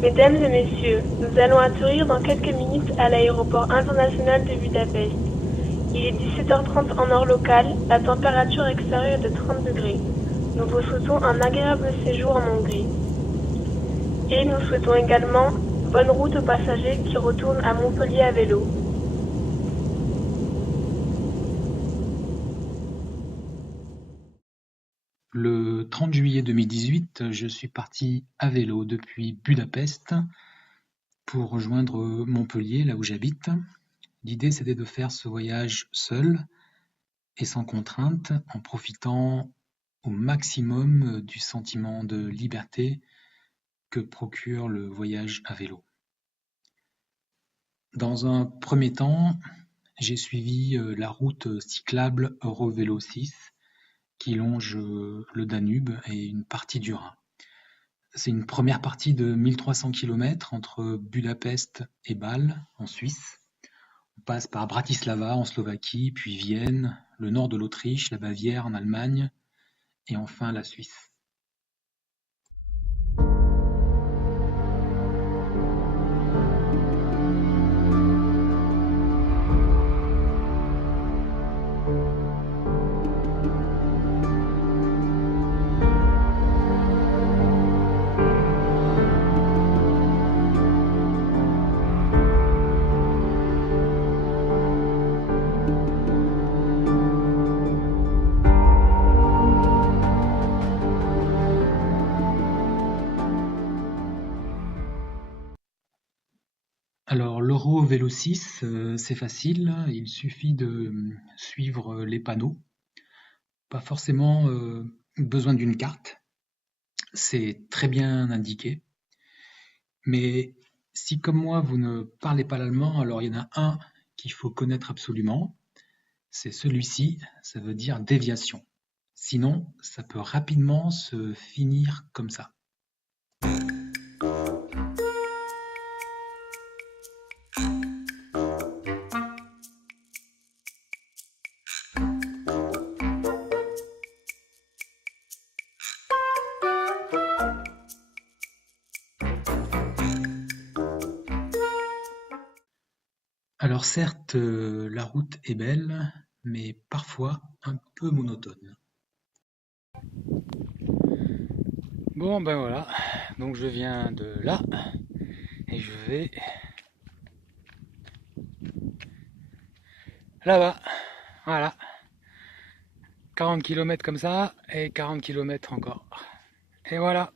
Mesdames et messieurs, nous allons atterrir dans quelques minutes à l'aéroport international de Budapest. Il est 17h30 en heure locale, la température extérieure est de 30 degrés. Nous vous souhaitons un agréable séjour en Hongrie. Et nous souhaitons également bonne route aux passagers qui retournent à Montpellier à vélo. Le 30 juillet 2018, je suis parti à vélo depuis Budapest pour rejoindre Montpellier, là où j'habite. L'idée, c'était de faire ce voyage seul et sans contrainte, en profitant au maximum du sentiment de liberté que procure le voyage à vélo. Dans un premier temps, j'ai suivi la route cyclable Eurovélo 6 qui longe le Danube et une partie du Rhin. C'est une première partie de 1300 km entre Budapest et Bâle, en Suisse. On passe par Bratislava, en Slovaquie, puis Vienne, le nord de l'Autriche, la Bavière, en Allemagne, et enfin la Suisse. Alors l'Eurovélo 6, c'est facile, il suffit de suivre les panneaux. Pas forcément besoin d'une carte, c'est très bien indiqué. Mais si comme moi vous ne parlez pas l'allemand, alors il y en a un qu'il faut connaître absolument, c'est celui-ci, ça veut dire déviation. Sinon, ça peut rapidement se finir comme ça. Alors certes, la route est belle, mais parfois un peu monotone. Bon ben voilà, donc je viens de là et je vais là-bas. Voilà. 40 km comme ça et 40 km encore. Et voilà.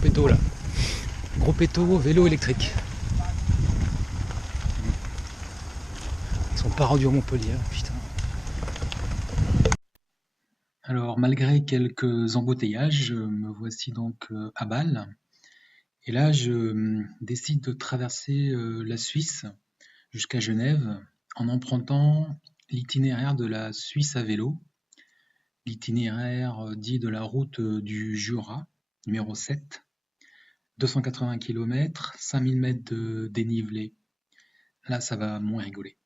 péto là. Gros péto, vélo électrique. Ils sont pas rendus à Montpellier, putain. Alors, malgré quelques embouteillages, me voici donc à Bâle. Et là, je décide de traverser la Suisse jusqu'à Genève en empruntant l'itinéraire de la Suisse à vélo, l'itinéraire dit de la route du Jura, numéro 7, 280 km, 5000 mètres de dénivelé. Là, ça va moins rigoler.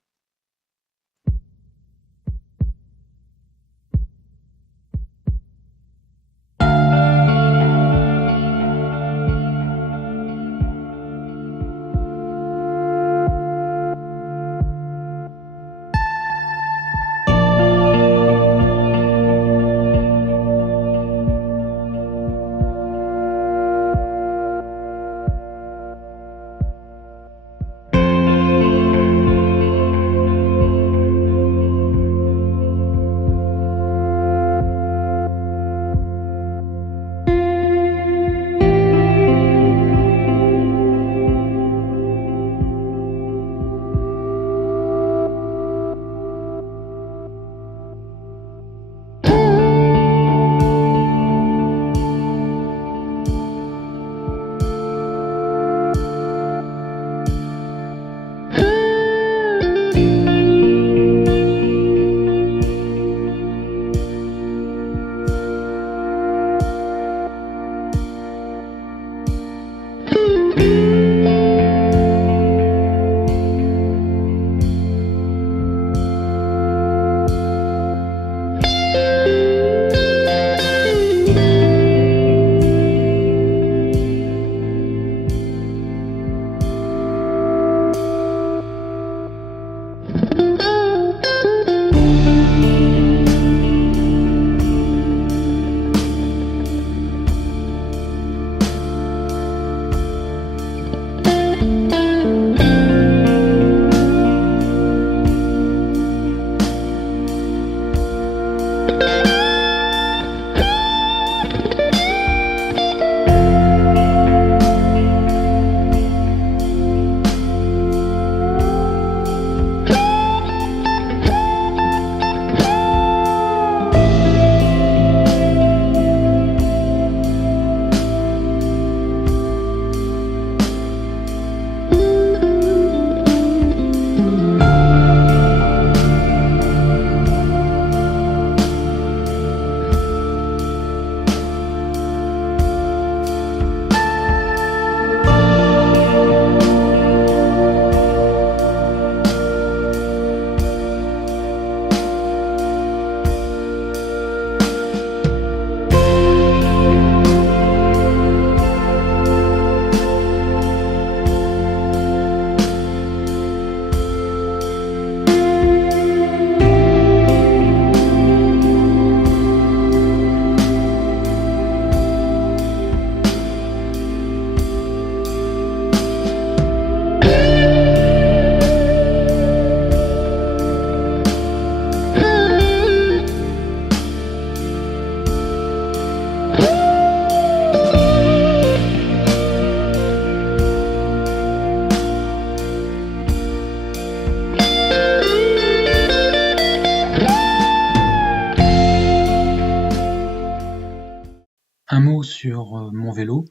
Un mot sur mon vélo.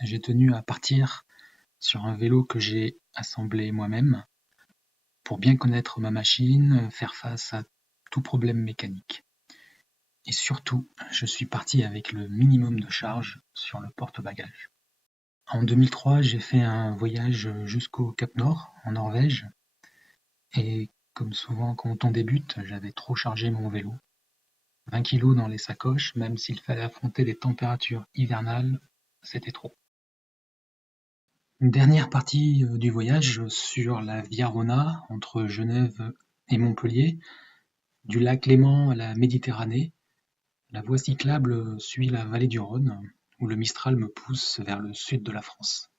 J'ai tenu à partir sur un vélo que j'ai assemblé moi-même pour bien connaître ma machine, faire face à tout problème mécanique. Et surtout, je suis parti avec le minimum de charge sur le porte-bagages. En 2003, j'ai fait un voyage jusqu'au Cap Nord, en Norvège, et comme souvent quand on débute, j'avais trop chargé mon vélo. 20 kilos dans les sacoches, même s'il fallait affronter des températures hivernales, c'était trop. Une dernière partie du voyage sur la Via Rona, entre Genève et Montpellier, du lac Léman à la Méditerranée. La voie cyclable suit la vallée du Rhône, où le Mistral me pousse vers le sud de la France.